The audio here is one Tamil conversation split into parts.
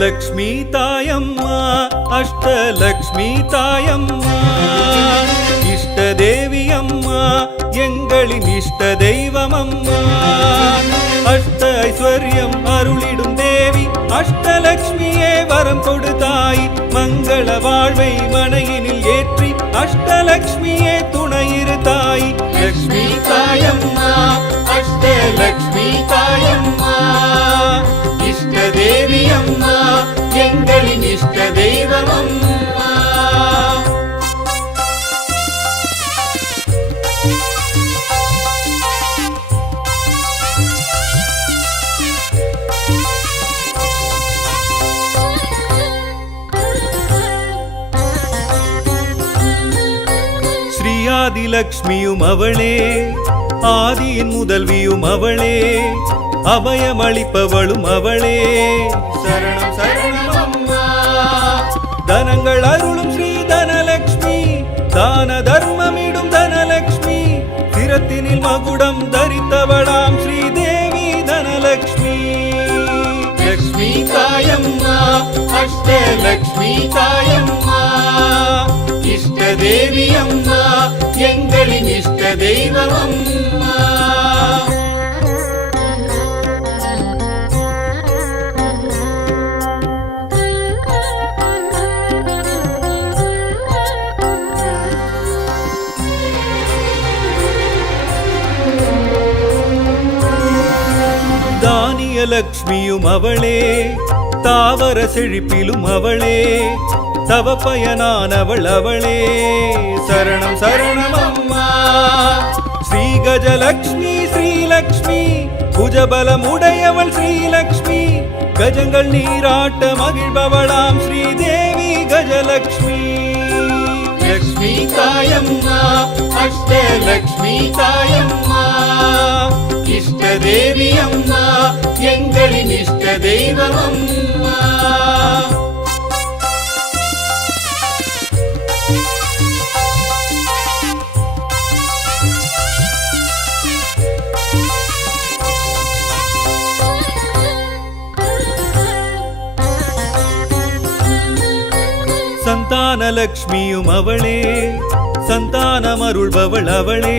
லக்ஷ்மி தாயம்மா அஷ்டலக்ஷ்மி தாயம்மா இஷ்ட தேவி அம்மா எங்களின் இஷ்ட தெய்வம் அம்மா அஷ்ட ஐஸ்வர்யம் அருளிடும் தேவி அஷ்டலக்ஷ்மியே வரம் கொடுத்தாய் மங்கள வாழ்வை மனையினில் ஏற்றி அஷ்டலக்ஷ்மியே துணையிரு தாய் லக்ஷ்மி தாயம்மா அஷ்டலக்ஷ்மி தாயம்மா இஷ்ட தேவி அம்மா எங்களின் இஷ்ட தெய்வம் அம்மா ஆதிலக்ஷ்மியும் அவளே ஆதியின் முதல்வியும் அவளே அபயமளிப்பவளும் அவளே சரணம் சரணம் அம்மா தனங்கள் அருளும் ஸ்ரீ தனலக்ஷ்மி தான தர்மமிடும் தனலக்ஷ்மி சிரத்தினில் மகுடம் தரித்தவளாம் ஸ்ரீதேவி தனலக்ஷ்மி லக்ஷ்மி தாயம்மா அஷ்டலக்ஷ்மி தாயம்மா இஷ்ட தேவி அம்மா எங்களின் இஷ்ட தெய்வம் அம்மா தானிய லக்ஷ்மியும் அவளே தாவர செழிப்பிலும் அவளே தவ பயனானவள் அவளே சரணம் சரணம் அம்மா ஸ்ரீ கஜலக்ஷ்மி ஸ்ரீலக்ஷ்மி புஜபலமுடையவள் ஸ்ரீலக்ஷ்மி கஜங்கள் நீராட்ட மகிழ்பவளாம் ஸ்ரீதேவி கஜலக்ஷ்மி லக்ஷ்மி தாயம்மா அஷ்டலக்ஷ்மி தாயம்மா இஷ்ட தேவி அம்மா எங்களின் இஷ்ட தெய்வம் அம்மா சந்தான லக்ஷ்மியும் அவளே சந்தானமருள்பவள் அவளே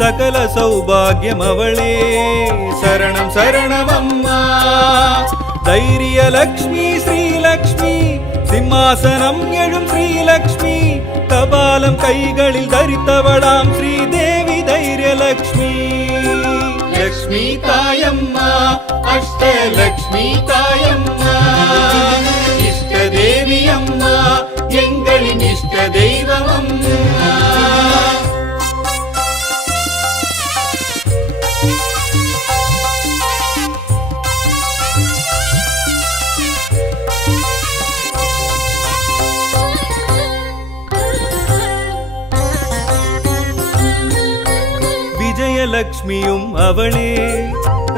சகல சௌபாகியம் அவளே சரணம் சரணம் அம்மா தைரிய லக்ஷ்மி ஸ்ரீலக்ஷ்மி சிம்மாசனம் எழும் ஸ்ரீலக்ஷ்மி கபாலம் கைகளில் தரித்தவளாம் ஸ்ரீதேவி தைரியலக்ஷ்மி லக்ஷ்மி தாயம்மா அஷ்டலக்ஷ்மி தாயம்மா இஷ்ட தேவி அம்மா எங்களின் இஷ்ட தெய்வம் அம்மா விஜயலக்ஷ்மியும் அவளே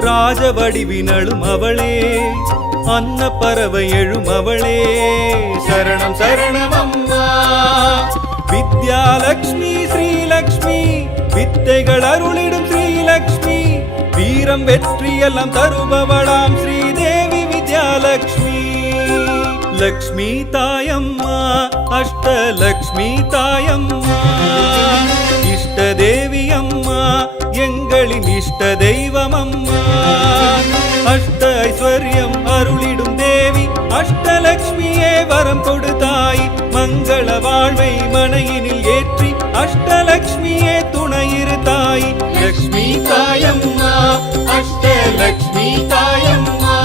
ராஜவடிவினளும் அவளே அன்ன பறவை எழும் அவளே சரணம் சரணம் அம்மா வித்யாலக்ஷ்மி ஸ்ரீலக்ஷ்மி வித்தைகள் அருளிடும் ஸ்ரீலக்ஷ்மி வீரம் வெற்றியெல்லாம் தருபவளாம் ஸ்ரீதேவி வித்யாலக்ஷ்மி லக்ஷ்மி தாயம்மா அஷ்டலக்ஷ்மி தாயம்மா இஷ்ட தேவி அம்மா எங்களின் இஷ்ட தெய்வம் அம்மா அஷ்ட ஐஸ்வர்யம் அருளிடும் தேவி அஷ்டலக்ஷ்மியே வரம் கொடுத்தாய் மங்கள வாழ்வை மனையினில் ஏற்றி அஷ்டலக்ஷ்மியே துணையிரு தாய் லக்ஷ்மி தாயம்மா அஷ்டலக்ஷ்மி தாயம்மா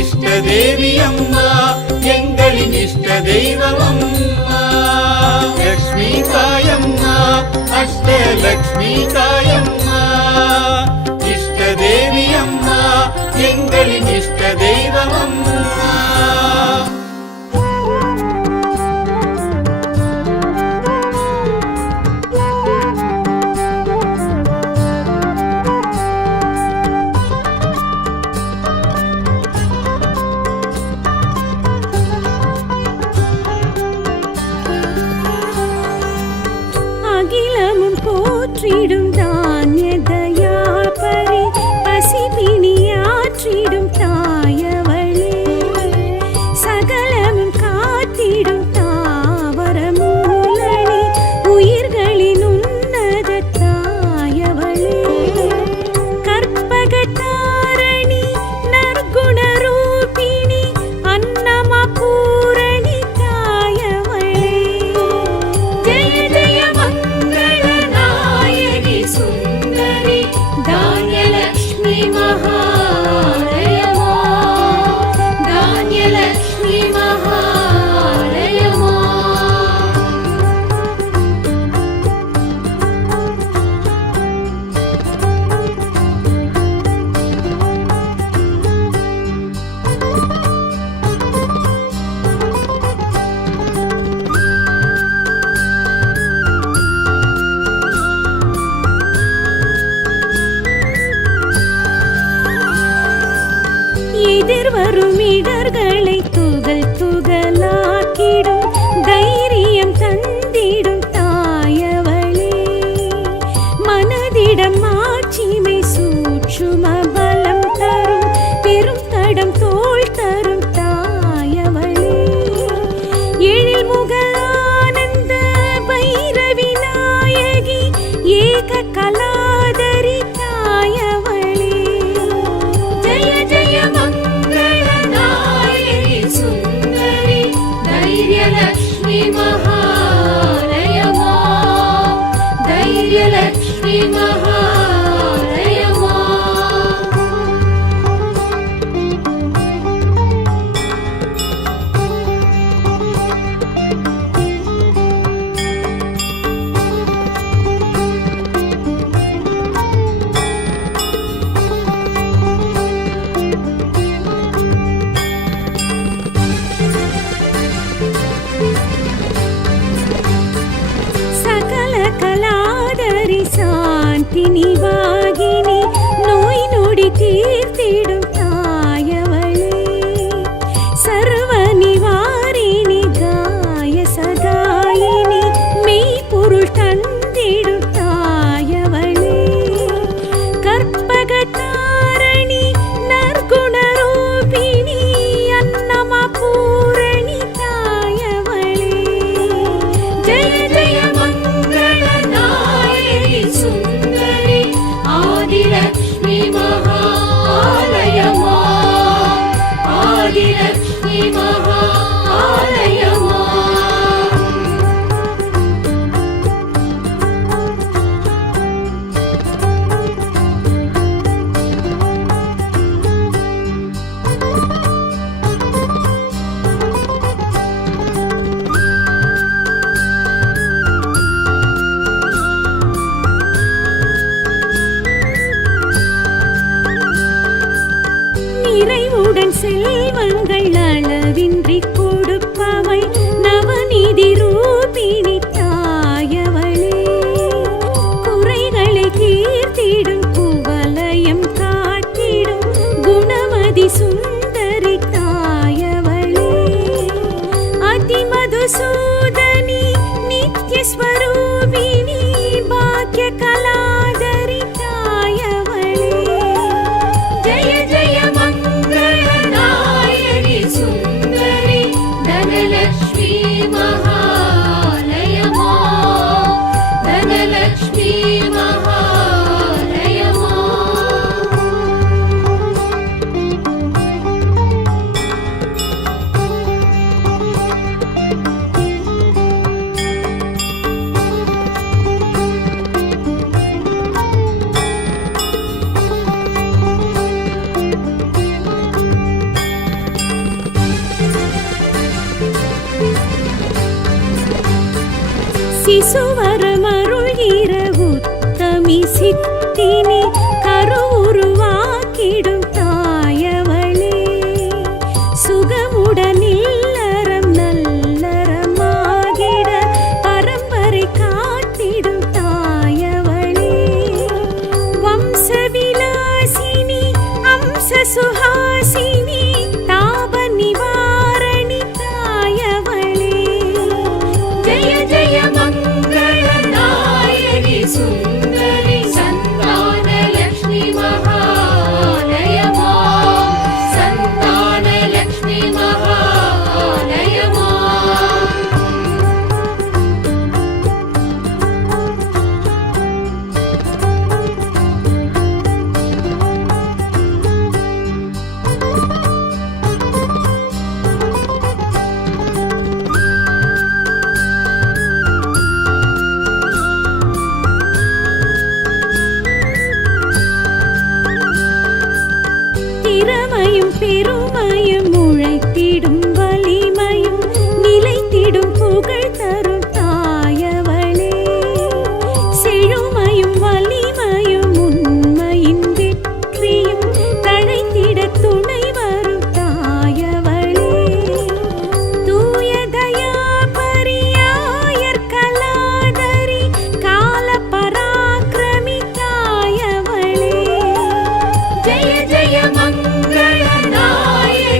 இஷ்ட தேவி அம்மா எங்களின் இஷ்ட தெய்வம் அம்மா லக்ஷ்மி தாயம்மா அஷ்டலக்ஷ்மி தாயம்மா இஷ்ட தேவி அம்மா எங்களின் இஷ்ட தெய்வம் அம்மா அகிலமும் போற்றிடும் தானிய தயாபரி பசிபிணியாற்றிடும் தாயவளே வரும் இடர்களை துகள் துகளாக்கிடும் தைரியம் தந்திடும் தாயவளே. மனதிடம் மாட்சிமை சூட்சும பலம் தரும் பெரும் தடம் தோள் தரும் தாயவளே. எழில் முக ஆனந்த பைரவி நாயகி ஏக கலாதரி தாயவளே. ஜய ஜய மங்கள நாயகி சுந்தரி தைரியலக்ஷ்மி மகாலயமா தைரியலக்ஷ்மி மகாலயமா. சகல கலாதரி சாந்தினி வாகினி நோய் நொடி தீர்த்திடும் தாயவளே. சர்வ நிவாரிணி காய சகாயினி மெய்ப்பொருள் தந்திடும் தாயவளே. கற்பகதாரணி நற்குணரூபிணி அன்னமா பூரணி தாயவளே. ஜய ஜய மங்கள நாயகி சுந்தரி ஆதிலக்ஷ்மி மகாலயமா ஆதிலக்ஷ்மி மகாலயமா. நிறைவுடன் செல்வங்கள் அளவின்றி கொடுப்பவள் நவநீதி ரூபிணி தாயவளே. குறைகளை தீர்த்திடும் குவலயம் காட்டிடும் குணமதி சுந்தரி தாயவளே. அதிமதுசூதனி நித்யஸ்வரூபிணி பாக்ய கலாதரி தாயவளே. ஜய ஜய மங்கள நாயகி சுந்தரி தனலக்ஷ்மி மகாலயமா தனலக்ஷ்மி மகாலயமா. சிசுவரமருள் இரவுத்தமி சித்தினி கருவுருவாக்கிடும் தாயவளே. சுகமுடன் இல்லறம் நல்லறமாகிட பரம்பரை காத்திடும் தாயவளே. வம்சவிலாசினி அம்ச சுஹாசினி தாப நிவாரணி தாயவளே. ஜய ஜய மங்கள நாயகி சுந்தரி சந்தானலக்ஷ்மி மகாலயமா சந்தானலக்ஷ்மி மகாலயமா. திறமையும் பெருமையும் உழைத்திடும் வலிமையும் நிலைத்திடும் புகழ் தரும் தாயவளே. செழுமையும் வலிமையும் உண்மையின் வெற்றியும் தழைத்திட துணை வரும் தாயவளே. தூய தயா பரியாயர் கலாதரி கால பராக்கிரமி தாயவளே. ஜய ஜய மங்கள நாயகி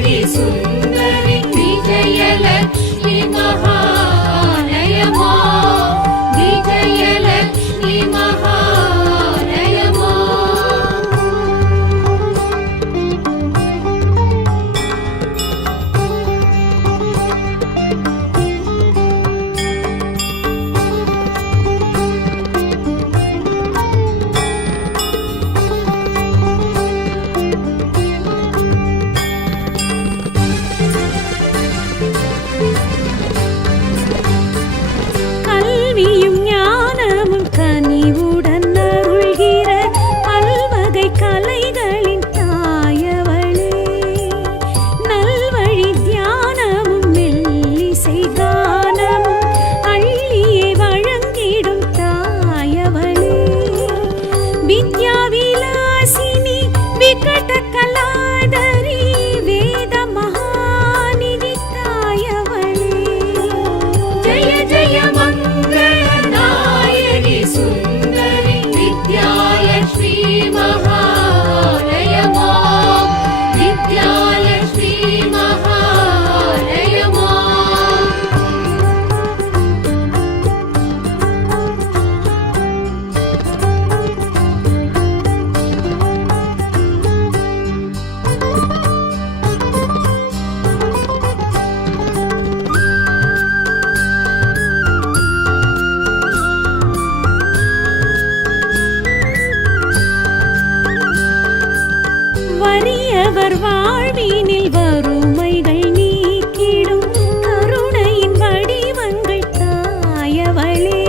வாழ்வினில் வறுமைகள் நீக்கிடும் கருணையின் வடிவங்கள் தாயவளே.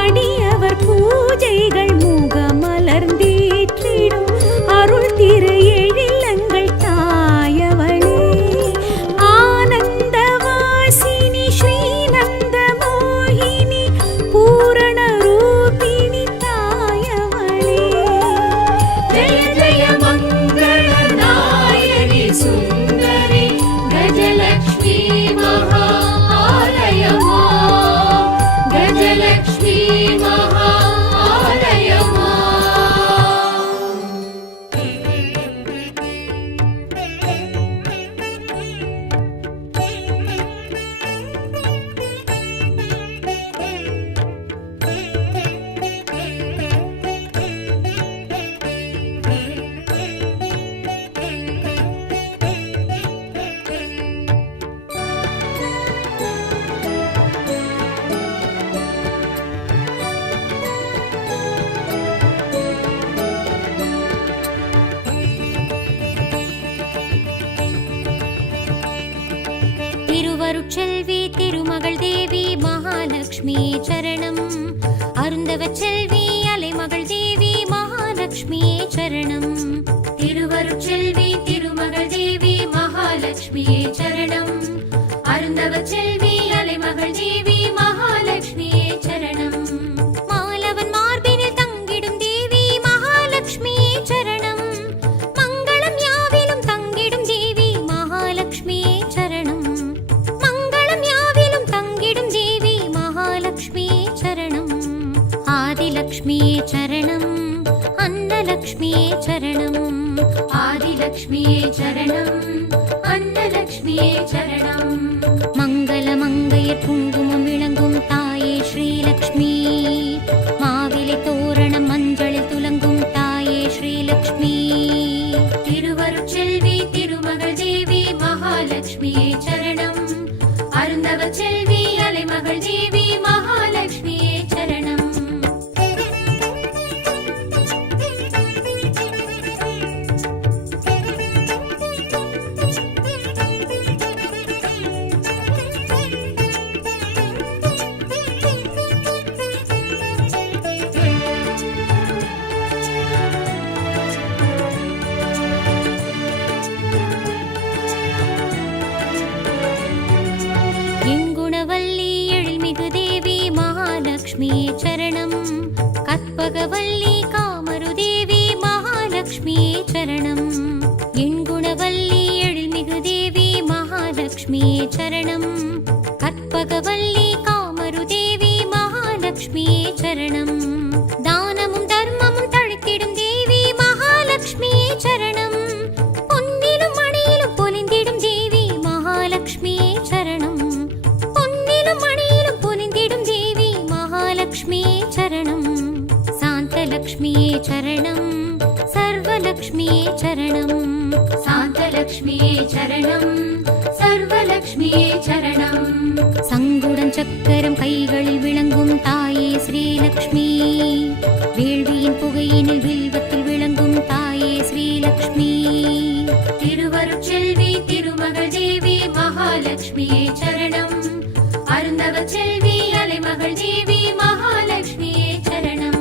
அடியவர் பூஜைகள் முகமலர்ந்தேற்றிடும் அருள் திரு எழிலங்கள் தாயவளே. ஆனந்தவாசினி ஸ்ரீநந்த மோகினி பூரண ரூபிணி தாயவளே. ஜய ஜய மங்கள நாயகி சுந்தரி கஜலக்ஷ்மி மகா ஆலயமா. கஜலக்ஷ்மி மகா ஆலயமா. திருவருட்செல்வி திருமகள் தேவி மகாலட்சுமி சரணம். அருந்தவச் செல்வி அலைமகள் தேவி மகாலட்சுமி சரணம். திருவருட்செல்வி திருமகள் தேவி மகாலட்சுமி சரணம். அருந்தவச் செல்வி அலைமகள் தேவி மகாலட்சுமி சரணம். மாலவன் மார்பினில் தங்கிடும் தேவி மகாலட்சுமி சரணம். மங்களம் யாவிலும் தங்கிடும் தேவி மகாலட்சுமி சரணம். மங்களம் யாவிலும் தங்கிடும் தேவி மகாலட்சுமி சரணம். ஆதிலக்ஷ்மி சரணம். அன்னலக்ஷ்மி சரணம். ஆதிலக்ஷ்மி சரணம். அன்னலக்ஷ்மி சரணம். மங்கள மங்கையர் குங்குமம் விளங்கும் தாயே ஸ்ரீலக்ஷ்மி. மாவிலை தோரணம் மஞ்சளில் துலங்கும் தாயே ஸ்ரீலக்ஷ்மி. திருவருட்செல்வி திருமகள் தேவி மகாலட்சுமி சரணம். அருந்தவச் செல்வி அலைமகள் தேவி மகாலட்சுமி சரணம். எங்குணவல்லி எழில்மிகு தேவி மகாலட்சுமி சரணம். கற்பகவல்லி காமரு தேவி மகாலட்சுமி சரணம். எண்குணவல்லி எழில்மிகு தேவி மகாலட்சுமி சரணம். கற்பகவல்லி காமரு தேவி மகாலட்சுமி சரணம். தானமும் தர்மமும் தழைத்திடும் தேவி மகாலட்சுமி சரணம். பொன்னிலும் மணியிலும் பொலிந்திடும் தேவி மகாலட்சுமி சரணம். பொன்னிலும் மணியிலும் பொலிந்திடும் தேவி மகாலட்சுமி சரணம். சாந்தலக்ஷ்மி சரணம். சர்வலக்ஷ்மி சரணம். சாந்தலக்ஷ்மி சரணம். சர்வலக்ஷ்மி சரணம். சங்குடன் சக்கரம் கைகளில் விளங்கும் தாயே ஸ்ரீலக்ஷ்மி. வேள்வியின் புகையினில் வில்வத்தில் விளங்கும் தாயே ஸ்ரீலக்ஷ்மி. திருவருட்செல்வி திருமகள் தேவி மகாலட்சுமி சரணம். அருந்தவச் செல்வி அலைமகள் தேவி மகாலட்சுமி சரணம்.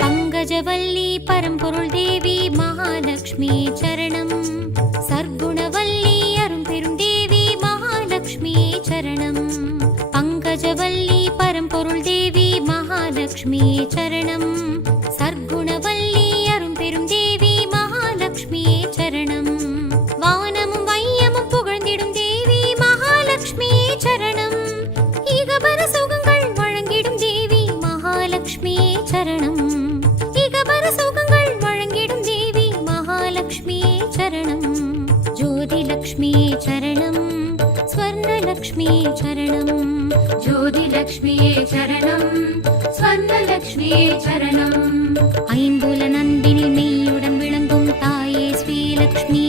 பங்கஜவல்லி பரம்பொருள் தேவி மகாலட்சுமி சரணம். சர்க்குணவல்லி அரும்பெரும் தேவி மகாலட்சுமி சரணம். பங்கஜவல்லி பரம்பொருள் தேவி மகாலட்சுமி சரணம். சர்க்குணவல்லி அரும்பெரும் தேவி மகாலட்சுமி சரணம். வானமும் வையமும் புகழ்ந்திடும் தேவி மகாலட்சுமி சரணம். இகபர சுகங்கள் வழங்கிடும் தேவி மகாலட்சுமி சரணம். இகபர சுகங்கள் வழங்கிடும் தேவி மகாலட்சுமி சரணம். ஜோதிலக்ஷ்மி சரணம். ஸ்வர்ணலக்ஷ்மி வித்யாலக்ஷ்மியே சரணம். ஜோதிலக்ஷ்மியே சரணம், ஸ்வர்ணலக்ஷ்மியே சரணம். ஐம்புல நண்பினில் மெய்யுடன் விளங்கும் தாயே ஸ்ரீலக்ஷ்மி.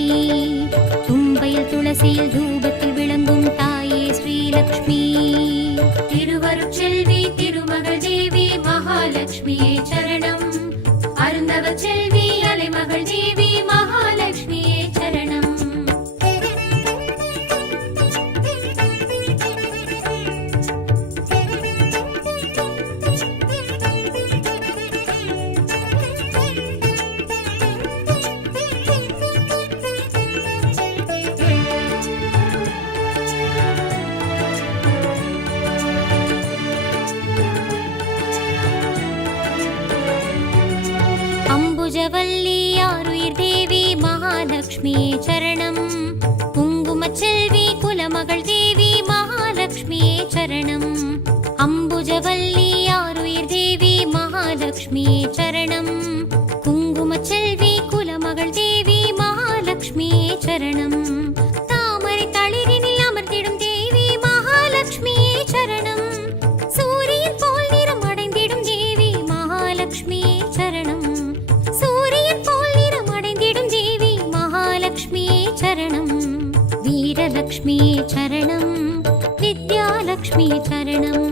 தும்பையில் துளசியில் தூபத்தில் விளங்கும் தாயே ஸ்ரீலக்ஷ்மி. திருவருட்செல்வி திருமகள் தேவி மகாலட்சுமியே சரணம். அருந்தவ செல்வி அலைமகள் தேவி மகாலட்சுமியே சரணம். அம்புஜவல்லி ஆருயிர் தேவி மகாலட்சுமியே சரணம். குங்குமச்செல்வி குலமகள் தேவி மகாலட்சுமியே சரணம். அம்புஜவல்லி ஆருயிர் தேவி மகாலட்சுமியே சரணம். குங்குமச்செல்வி குலமகள் தேவி மகாலட்சுமியே சரணம். தாமரை தளிரினில் அமர்ந்திடும் தேவி மகாலட்சுமியே சரணம். சூரியன் போல் நிறம் அடைந்திடும் தேவி மகாலட்சுமியே சரணம். சூரியன் போல் நிறம் அடைந்திடும் தேவி மகாலட்சுமியே சரணம். வீரலக்ஷ்மியே சரணம், வித்யாலக்ஷ்மியே சரணம்.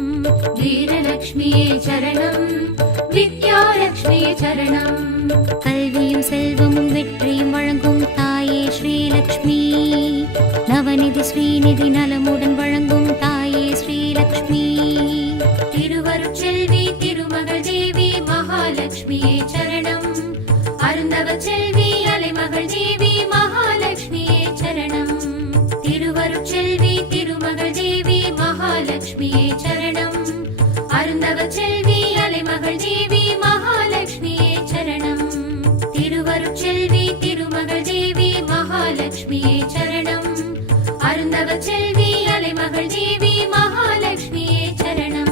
வீரலக்ஷ்மியே சரணம், வித்யாலக்ஷ்மியே சரணம். கல்வியும் செல்வமும் வெற்றியும் வழங்கும் தாயே ஸ்ரீலக்ஷ்மி. நவநிதி ஸ்ரீநிதி நலமுடன் வழங்கும் தாயே ஸ்ரீலக்ஷ்மி. திருவருட்செல்வி திருமகள் தேவி மகாலட்சுமியே சரணம். அருந்தவ செல்வி அலைமகள் தேவி மகாலட்சுமியே சரணம். திருவருட்செல்வி திருமகள் தேவி மகாலட்சுமியே சரணம். அருந்தவ செல்வி அலைமகள் தேவி மகாலட்சுமியே சரணம். திருவருட்செல்வி திருமகள் தேவி மகாலட்சுமியே சரணம். அருந்தவ செல்வி அலைமகள் தேவி மகாலட்சுமியே சரணம்.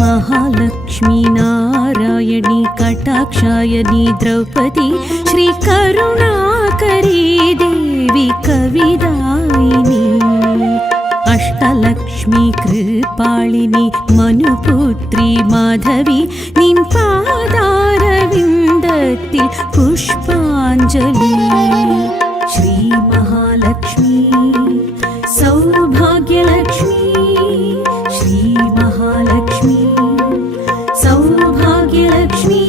महालक्ष्मी नारायणी कटाक्षायणी द्रौपदी श्रीकरुणाकरी देवी कविदायिनी अष्टलक्ष्मी कृपालिनी मनुपुत्री माधवी निन् पादारविन्दत्तिल पुष्पाञ्जलि श्री महालक्ष्मी सौभाग्यलक्ष्मी श्री महालक्ष्मी सौभाग्यलक्ष्मी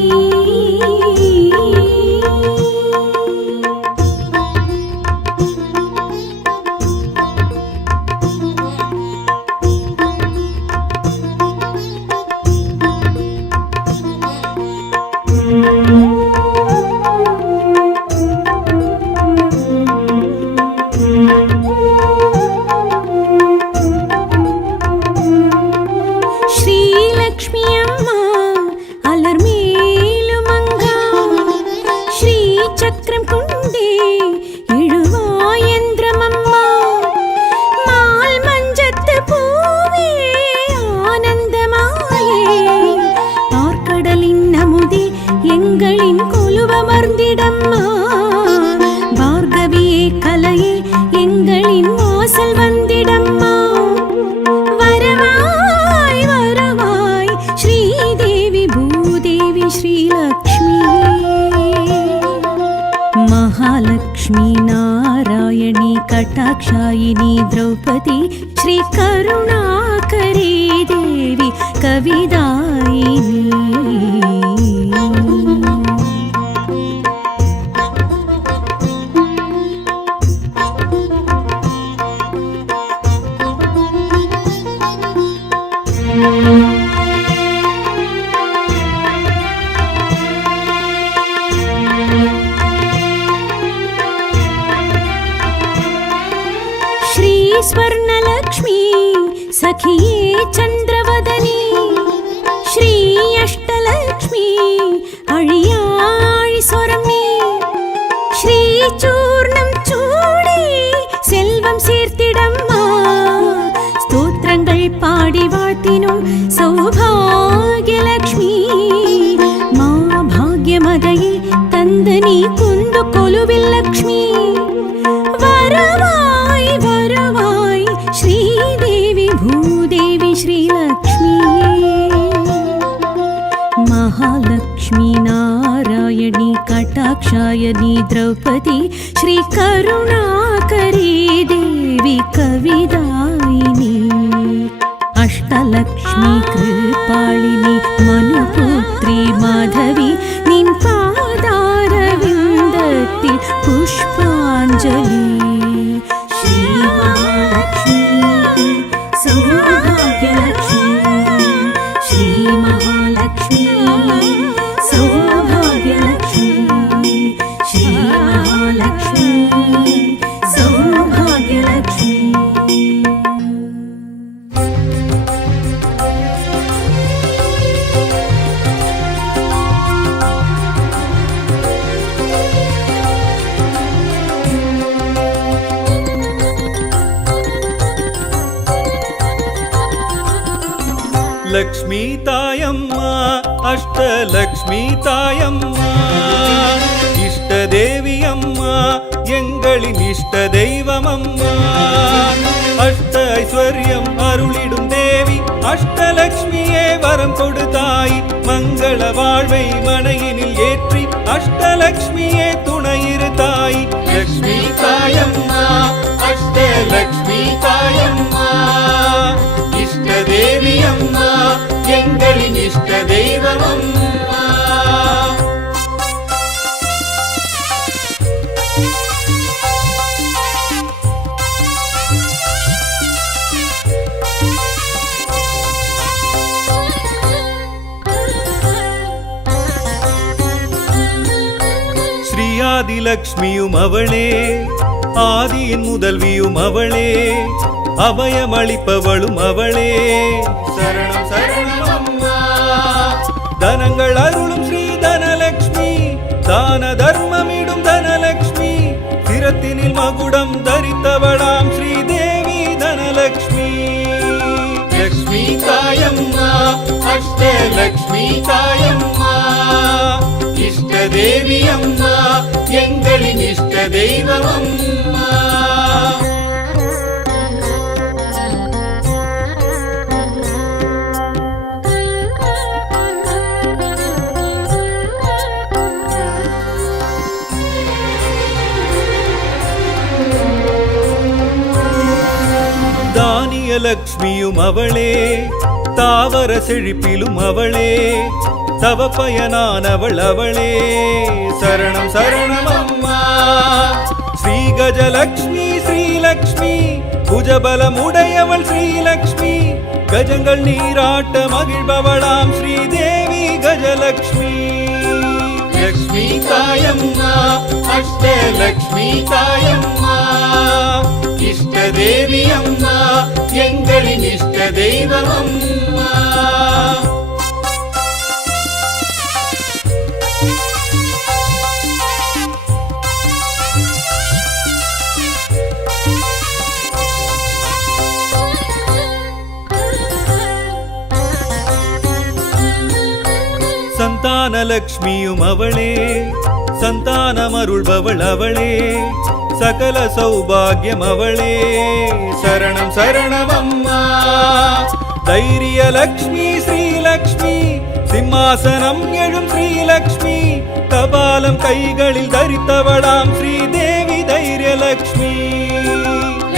महालक्ष्मी नारायणी कटाक्षायिनी द्रौपदी श्रीकरुणाकरी देवी कविदायिनी स्वर्णलक्ष्मी सखिये चन्द्रवदनी श्री अष्टलक्ष्मी अळियाळि सोरम्मी श्री चूर्णं चूडी सेल्वं சேர்த்திடம்மா ஸ்தோத்திரங்கள் பாடி வாழ்த்தினோம் சௌபாகியலக்ஷ்மி மா பாக்யமதையே தந்து நீ குந்து கொலுவில் லக்ஷ்மி வரவாய் வரவாய் ஸ்ரீதேவி பூதேவி ஸ்ரீலக்ஷ்மி महालक्ष्मी नारायणी कटाक्षायनी द्रौपदी श्री करुणाकरी देवी कविदायिनी अष्टलक्ष्मी कृपालिनी मनुपुत्री माधवी निन पादारविन्दत्तिल पुष्पाञ्जलि श्री महालक्ष्मी सौभाग्यलक्ष्मी श्री महालक्ष्मी सौभाग्यलक्ष्मी श्री महालक्ष्मी सौभाग्यलक्ष्मी லக்ஷ்மி தாயம்மா அஷ்டலக்ஷ்மி தாயம்மா இஷ்ட தேவி அம்மா எங்களின் இஷ்ட தெய்வம் அம்மா அஷ்ட ஐஸ்வர்யம் அருளிடும் தேவி அஷ்டலக்ஷ்மியே வரம் கொடுத்தாய் மங்கள வாழ்வை மனையினில் ஏற்றி அஷ்டலக்ஷ்மியே துணையிரு தாய் லக்ஷ்மி தாயம்மா அஷ்டலக்ஷ்மி தாயம்மா இஷ்ட தேவி அம்மா எங்களின் இஷ்ட தெய்வம் அம்மா ஸ்ரீயாதிலக்ஷ்மியும் அவளே ஆதியின் முதல்வியும் அவளே அபயமளிப்பவளும் அவளே சரணம் சரணம் அம்மா தனங்கள் அருளும் ஸ்ரீ தனலக்ஷ்மி தான தர்மமிடும் தனலக்ஷ்மி சிரத்தினில் மகுடம் தரித்தவளாம் ஸ்ரீதேவி தனலக்ஷ்மி லக்ஷ்மி தாயம்மா அஷ்டலக்ஷ்மி தாயம்மா இஷ்ட தேவி அம்மா எங்களின் இஷ்ட தெய்வம் அம்மா லக்ஷ்மியும் அவளே தாவர செழிப்பிலும் அவளே தவ பயனானவள் அவளே சரணம் சரணம் அம்மா ஸ்ரீ கஜலக்ஷ்மி ஸ்ரீலக்ஷ்மி புஜபலமுடையவள் ஸ்ரீலக்ஷ்மி கஜங்கள் நீராட்ட மகிழ்பவளாம் ஸ்ரீதேவி கஜலக்ஷ்மி லக்ஷ்மி தாயம்மா அஷ்டலக்ஷ்மி தாயம்மா இஷ்ட தேவி அம்மா எங்களின் இஷ்ட தெய்வம் அம்மா சந்தானலக்ஷ்மியும் அவளே சந்தானமருள்பவள் அவளே சகல சௌபாகியம் அவளே சரணம் சரணம் அம்மா தைரியலக்ஷ்மி ஸ்ரீலக்ஷ்மி சிம்மாசனம் எழும் ஸ்ரீலக்ஷ்மி கபாலம் கைகளில் தரித்தவளாம் ஸ்ரீதேவி தைரியலக்ஷ்மி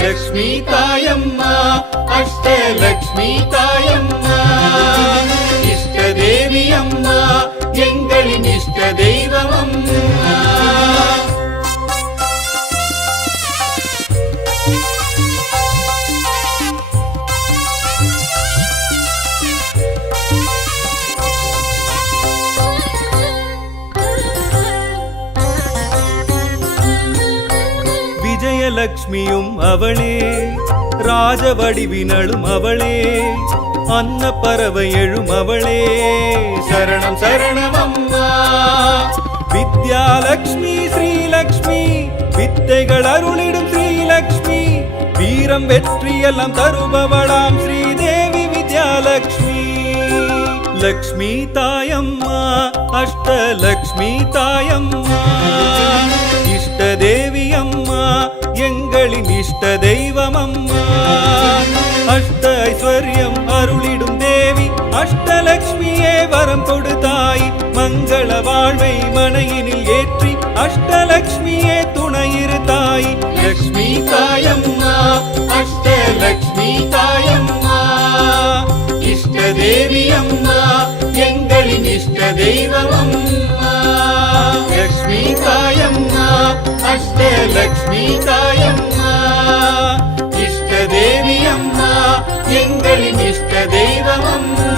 லக்ஷ்மி தாயம்மா அஷ்டலக்ஷ்மி தாயம்மா இஷ்ட தேவி அம்மா எங்களின் இஷ்ட தெய்வம் அம்மா விஜயலக்ஷ்மியும் அவளே ராஜவடிவினளும் அவளே அன்ன பறவை எழும் அவளே சரணம் சரணம் அம்மா வித்யாலக்ஷ்மி ஸ்ரீலக்ஷ்மி வித்தைகள் அருளிடும் ஸ்ரீலக்ஷ்மி வீரம் வெற்றியெல்லாம் தருபவளாம் ஸ்ரீதேவி வித்யாலக்ஷ்மி லக்ஷ்மி தாயம்மா அஷ்டலக்ஷ்மி தாயம்மா இஷ்ட தேவி அம்மா எங்களின் இஷ்ட தெய்வம் அம்மா அஷ்ட ஐஸ்வர்யம் அருளிடும் தேவி அஷ்டலக்ஷ்மியே வரம் கொடுத்தாய் மங்கள வாழ்வை மனையினில் ஏற்றி அஷ்டலக்ஷ்மியே துணையிரு தாய் லக்ஷ்மி தாயம்மா அஷ்டலக்ஷ்மி தாயம்மா இஷ்ட தேவி அம்மா எங்களின் இஷ்ட தெய்வம் அம்மா லக்ஷ்மி தாயம்மா அஷ்டலக்ஷ்மி தாயம்மா இஷ்ட தேவி அம்மா எங்களின் இஷ்ட தெய்வம் அம்மா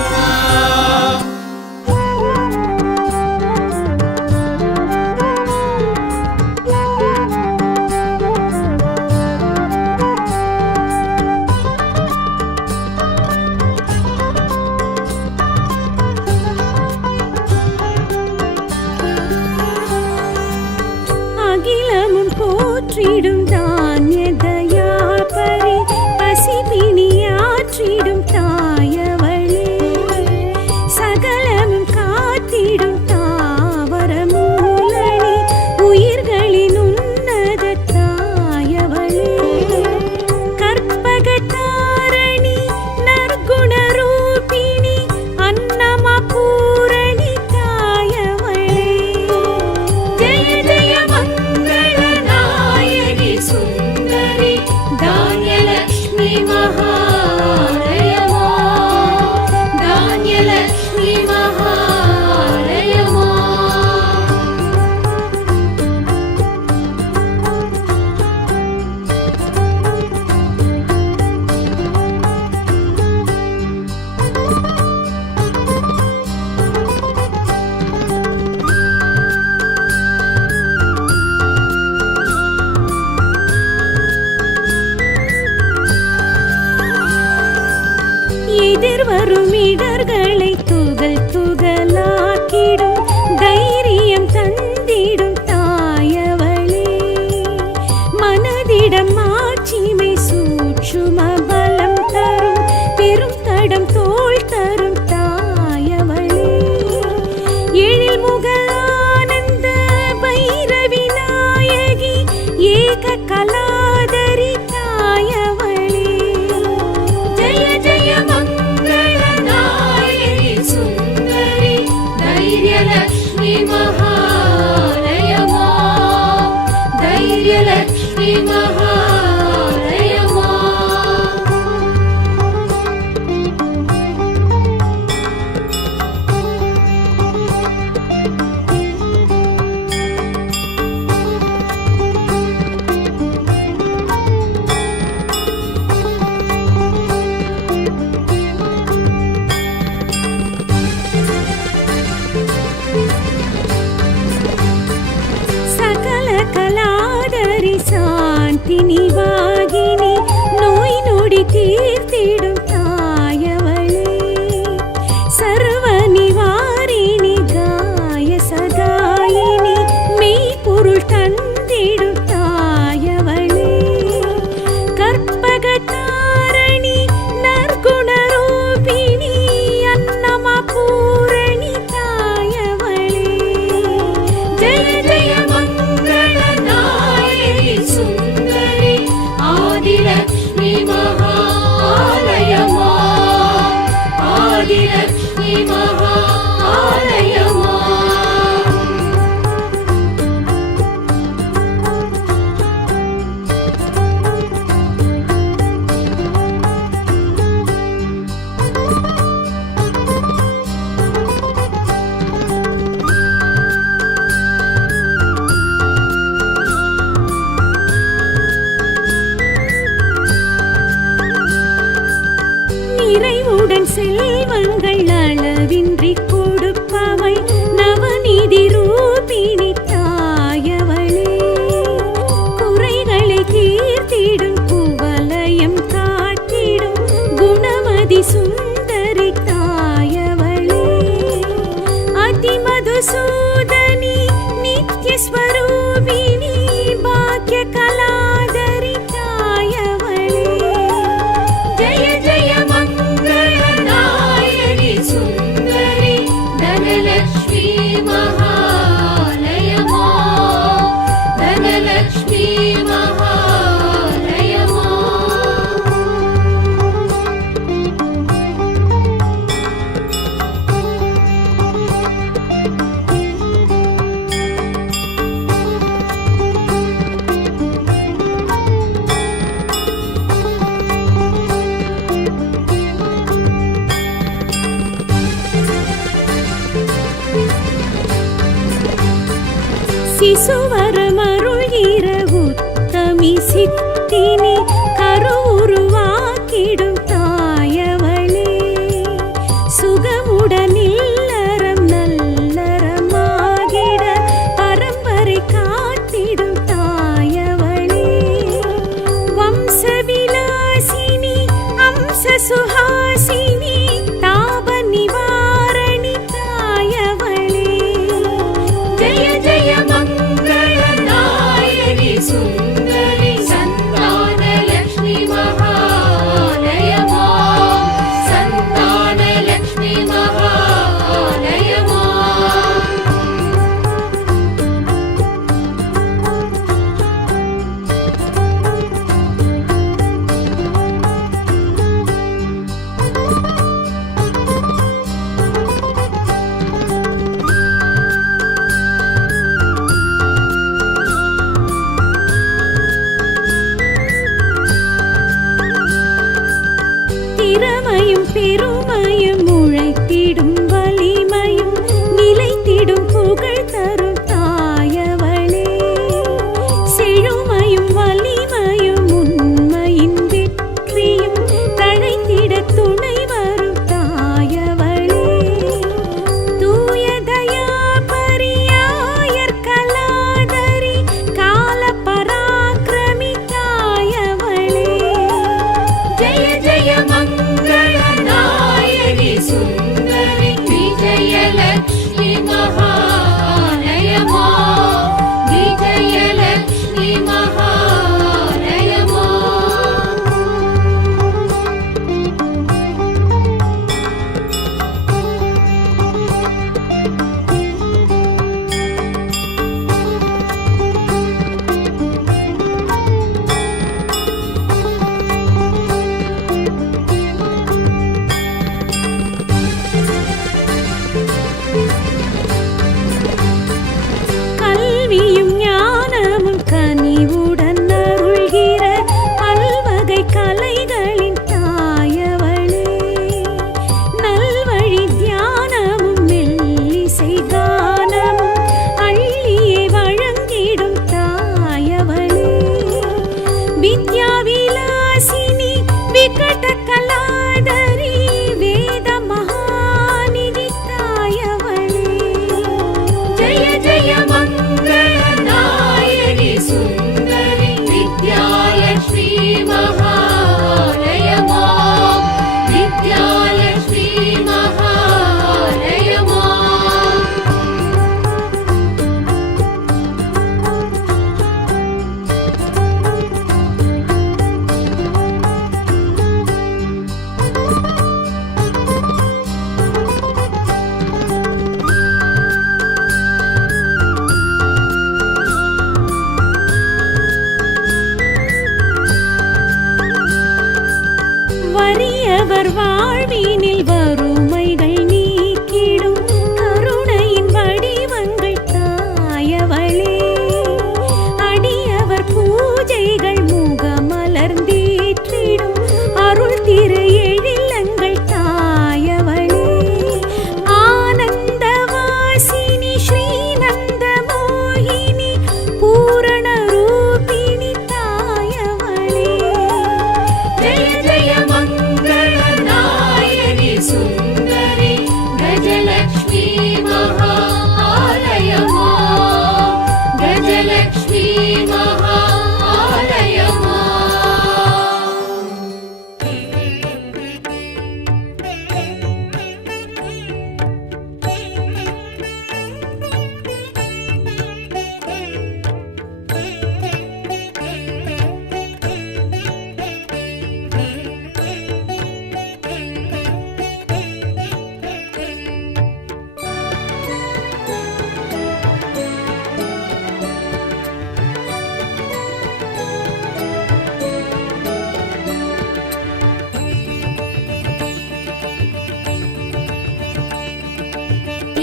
அகிலமும் போற்றிடும் தானிய தயாபரி பசிபிணியாற்றிடும் தாயவளே சகலமும் காத்திடும் தாவர மூலனி உயிர்களின் உன்னத தாயவளே கற்பக தாரணி நற்குண ரூபிணி அன்னமா பூரணி தாயவளே ஜெய ஜெய மங்கள நாயகி சுந்தரி தானியலக்ஷ்மி மகாலயமா தானியலக்ஷ்மி மகாலயமா எதிர்வரும் இடர்களை துகள் துகளாக்கிடும் தைரியம் தந்திடும் தாயவளே மனதிடம் மாட்சிமை சூட்சும பலம் தரும் பெரும் தடம் தோள் தரும் தாயவளே எழில் முக ஆனந்த பைரவி நாயகி ஏக கலாதரி தாயவளே ஜெய ஜெய மங்கள நாயகி சுந்தரி தைரியலக்ஷ்மி மகாலயமா தைரியலக்ஷ்மி மகாலயமா சகல கலாதரி சாந்தி நிவாகினி நோய் நொடி தீர்த்திடும் தாயவளே சர்வ நிவாரிணி காய சகாயினி மெய்ப்பொருள் தந்திடும் தாயவளே கற்பக தாரணி நற்குண ரூபிணி அன்னமா பூரணி தாயவளே ஜெய ஜெய மங்கள நாயகி சுந்தரி ஆதிலக்ஷ்மி மகாலயமா ஆதிலக்ஷ்மி மகாலயமா நிறைவுடன் செல்வங்கள் அளவின்றி கொடுப்பவள் நவநிதி ரூபிணி தாயவளே குறைகளை தீர்த்திடும் குவலயம் தாய் मधुसूदनी नित्यस्वरूपिणी भाग्यकलाधरि तायवळे जय जय मङ्गलदायिनि सुन्दरि धनलक्ष्मी महालय मा धनलक्ष्मी महालय मा சிசுவரமருள்கிற உத்தமி சித்தினி கருவுருவாக்கிடும் தாயவளே சுகமுடன் இல்லறம் நல்லறமாகிட பரம்பரை காத்திடும் தாயவளே வம்சவிலாசினி அம்ச சுஹாசினி தாப நிவாரணி தாயவளே जय जय मङ्गलदायिनि सुन्दरि सन्तानलक्ष्मी महालय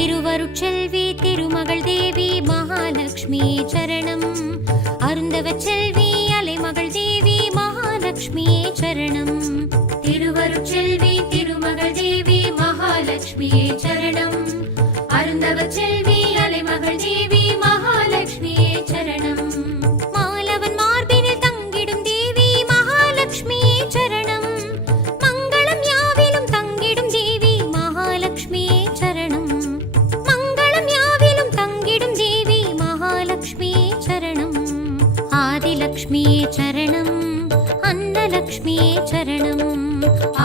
திருவருட்செல்வி திருமகள் தேவி மகாலட்சுமி சரணம். அருந்தவச் செல்வி அலைமகள் தேவி மகாலட்சுமி சரணம். திருவருட்செல்வி திருமகள் தேவி மகாலட்சுமி சரணம். அருந்தவச் செல்வி அலைமகள் தேவி மகாலட்சுமி சரணம். மாலவன் மார்பினில் தங்கிடும் தேவி மகாலட்சுமி சரணம். மங்களம் யாவிலும் தங்கிடும் தேவி மகாலட்சுமி சரணம். மங்களம் யாவிலும் தங்கிடும் தேவி மகாலட்சுமி சரணம். ஆதிலக்ஷ்மி சரணம். அன்னலக்ஷ்மி சரணம்.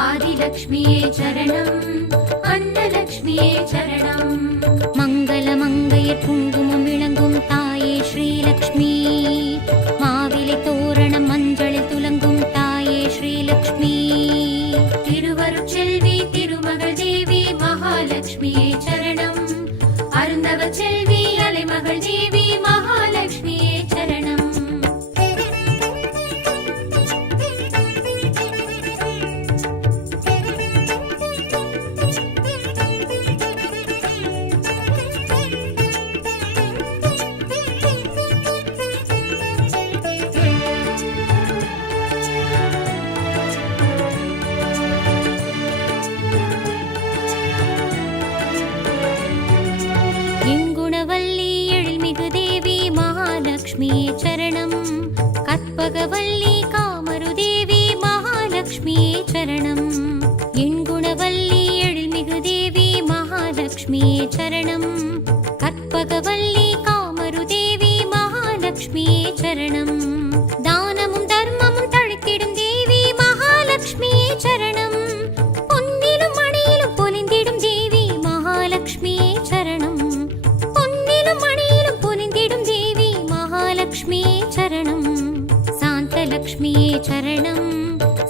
ஆதிலக்ஷ்மி சரணம். அன்னலக்ஷ்மி சரணம். மங்கள மங்கையர் குங்குமம் விளங்கும் தாயே ஸ்ரீலக்ஷ்மி. மாவிலை தோரணம் மஞ்சளில் துலங்கும் தாயே ஸ்ரீலக்ஷ்மி. திருவருட்செல்வி திருமகள் தேவி மகாலட்சுமி சரணம். அருந்தவச் செல்வி அலைமகள் தேவி மகாலட்சுமி சரணம். எங்குணவல்லி எழில்மிகு தேவி மகாலட்சுமி சரணம். கற்பகவல்லி காமரு தேவி மகாலட்சுமி சரணம். எண்குணவல்லி எழில்மிகு தேவி மகாலட்சுமி சரணம். கற்பகவல்லி காமரு தேவி மகாலட்சுமி சரணம். தானமும் தர்மமும் தழைத்திடும் தேவி மகாலட்சுமி சரணம். பொன்னிலும் மணியிலும் பொலிந்திடும் தேவி மகாலட்சுமி சரணம். பொன்னிலும் மணியிலும் பொலிந்திடும் தேவி மகாலட்சுமி சரணம். சாந்தலக்ஷ்மி சரணம்.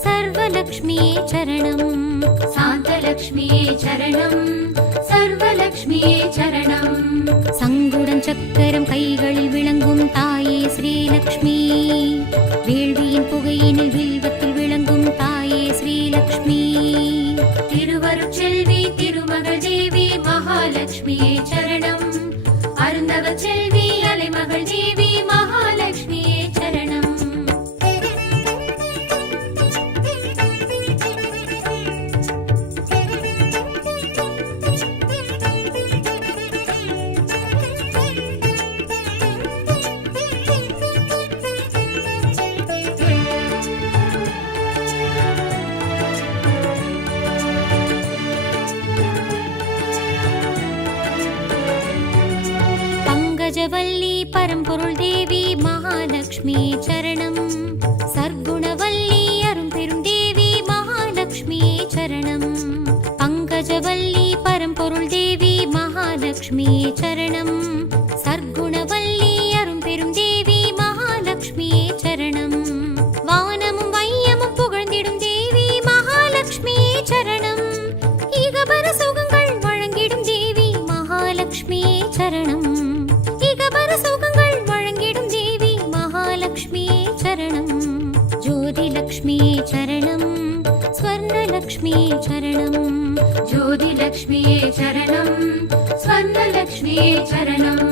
சர்வலக்ஷ்மி சரணம். சாந்தலக்ஷ்மி சரணம். சர்வலக்ஷ்மி சரணம். சங்குடன் சக்கரம் கைகளில் விளங்கும் தாயே ஸ்ரீலக்ஷ்மி. வேள்வியின் புகையினில் வில்வத்தில் விளங்கும் தாயே ஸ்ரீலக்ஷ்மி. திருவருட்செல்வி திருமகள் தேவி மகாலட்சுமி சரணம். அருந்தவச் செல்வி அலைமகள் தேவி மகாலட்சுமி சரணம். பங்கஜவல்லி பரம்பொருள் தேவி மகாலட்சுமி சரணம். சர்க்குணவல்லி அரும்பெரும் தேவி மகாலட்சுமி சரணம். பங்கஜவல்லி பரம்பொருள் தேவி மகாலட்சுமி சரணம். சர்க்குணவல்லி அரும்பெரும் தேவி மகாலட்சுமி சரணம். வானமும் வையமும் புகழ்ந்திடும் தேவி மகாலட்சுமி சரணம். இகபர சுகங்கள் வழங்கிடும் தேவி மகாலட்சுமி சரணம். இகபர சுகங்கள் வழங்கிடும் தேவி மகாலட்சுமி சரணம். ஜோதிலக்ஷ்மி சரணம். ஸ்வர்ணலக்ஷ்மி சரணம். ஜோதிலக்ஷ்மி சரணம். ஸ்வர்ணலக்ஷ்மி சரணம்.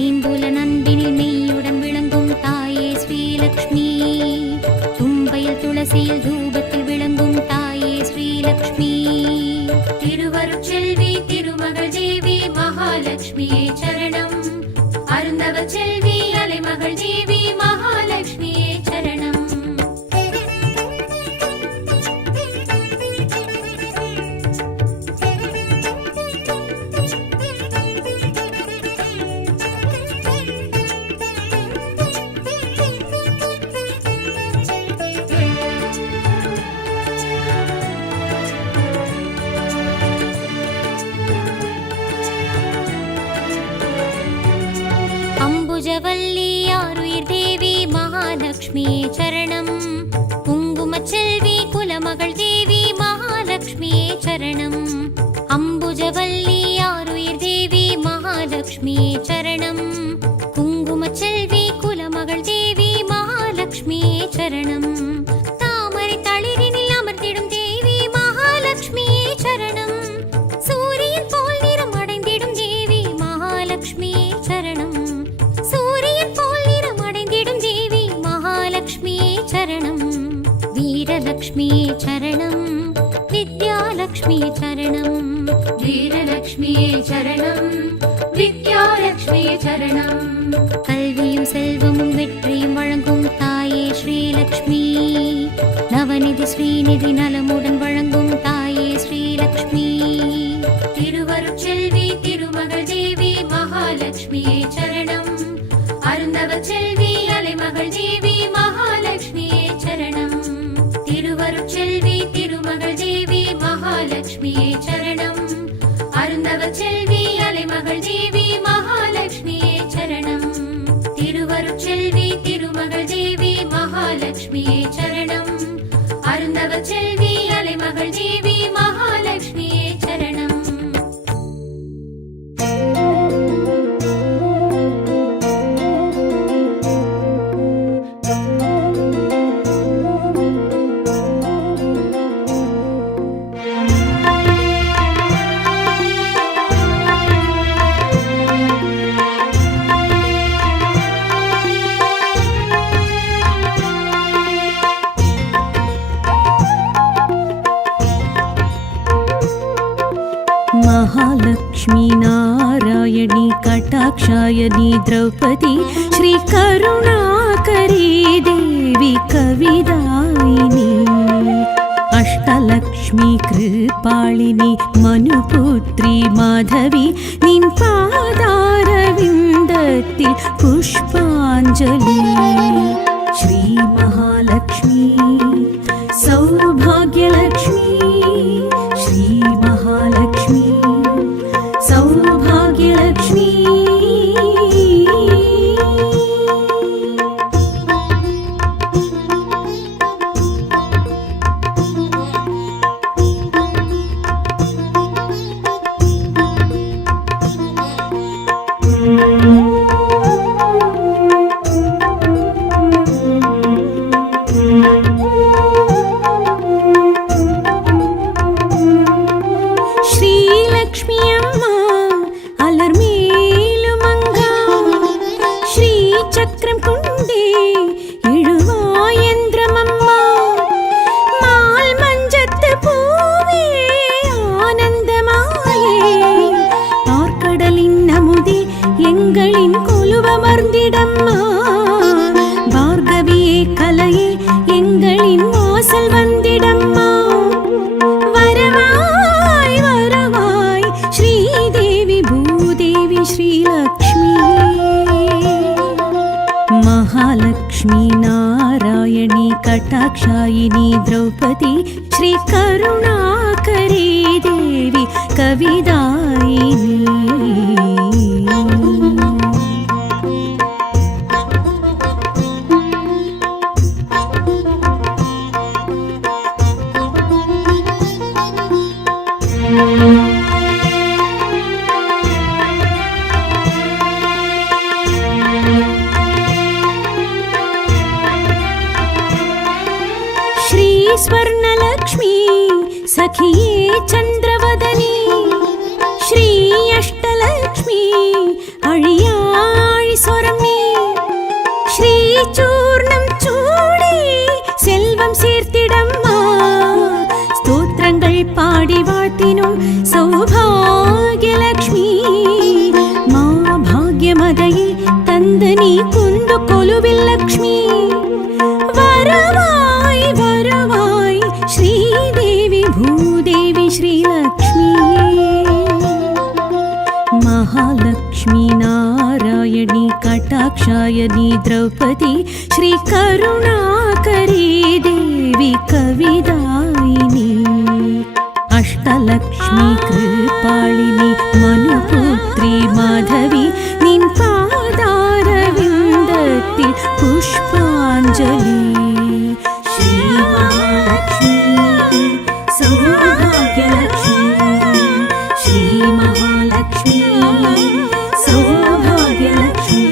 ஐம்புல நந்தினில் மெய்யுடன் விளங்கும் தாயே ஸ்ரீலக்ஷ்மி. தும்பையில் துளசியில் தூபத்தில் விளங்கும் தாயே ஸ்ரீலக்ஷ்மி. திருவருட்செல்வி திருமகள் தேவி மகாலட்சுமி சரணம். அருந்தவச் செல்வி அலைமகள் தேவி மகாலட்சுமி சரணம். அம்புஜவல்லி ஆருயிர் தேவி மகாலட்சுமி சரணம். குங்குமச் செல்வி குலமகள் தேவி மகாலட்சுமி சரணம். அம்புஜவல்லி ஆருயிர் தேவி மகாலட்சுமி சரணம். குங்குமச் செல்வி குலமகள் தேவி மகாலட்சுமி சரணம். தாமரை தளிரினில் அமர்ந்திடும் தேவி மகாலட்சுமி சரணம். சூரியன் போல் நிறம் அடைந்திடும் சரணம். வீரலக்ஷ்மியே சரணம், வித்யாலக்ஷ்மியே சரணம். கல்வியும் செல்வமும் வெற்றியும் வழங்கும் தாயே ஸ்ரீலக்ஷ்மி. நவநிதி ஸ்ரீநிதி நலமுடன் வழங்கும் தாயே ஸ்ரீலக்ஷ்மி. திருவருட்செல்வி திருமகள் தேவி மகாலட்சுமியே சரணம். அருந்தவ செல்வி அலைமகள் தேவி மகாலட்சுமியே சரணம். திருவருட்செல்வி திருமகள் தேவி மகாலட்சுமியே சரணம். அருந்தவ செல்வி அலைமகள் தேவி மகாலட்சுமியே சரணம். திருவருட்செல்வி திருமகள் தேவி மகாலட்சுமியே சரணம். அருந்தவ செல்வி அலைமகள் தேவி மகாலட்சுமியே சரணம். महालक्ष्मी नारायणी कटाक्षायणी द्रौपदी श्रीकरुणाकरी देवी कविदायिनी अष्टलक्ष्मी कृपालिनी मनुपुत्री माधवी निन् पादारविन्दत्तिल पुष्पाञ्जलि श्री महालक्ष्मी सौभाग्यलक्ष्मी श्री महालक्ष्मी सौभाग्यलक्ष्मी महालक्ष्मी नारायणी कटाक्षायिनी द्रौपदी श्रीकरुणाकरी देवी कविदायिनी स्वर्णलक्ष्मी सखिये चन्द्रवदनी श्री अष्टलक्ष्मी अळियाळि स्वरमे श्री चूर्णं चूडी सेल्वं சேர்த்திடம்மா ஸ்தோத்திரங்கள் பாடி வாழ்த்தினோம் சௌபாகியலக்ஷ்மி மா பாக்யமதையே தந்து நீ குந்து கொலுவில் லக்ஷ்மி வரவாய் வரவாய் श्रीदेवी भूदेवी श्रीलक्ष्मी महालक्ष्मी नारायणी कटाक्षायनी द्रौपदी श्रीकरुणाकरी देवी कविदायिनी अष्टलक्ष्मी कृपालिनी मनुपुत्री माधवी निन् पादारविन्दत्तिल पुष्पाञ्जलि श्री महालक्ष्मी सौभाग्यलक्ष्मी श्री महालक्ष्मी सौभाग्यलक्ष्मी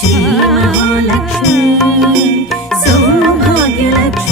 श्री महालक्ष्मी सौभाग्यलक्ष्मी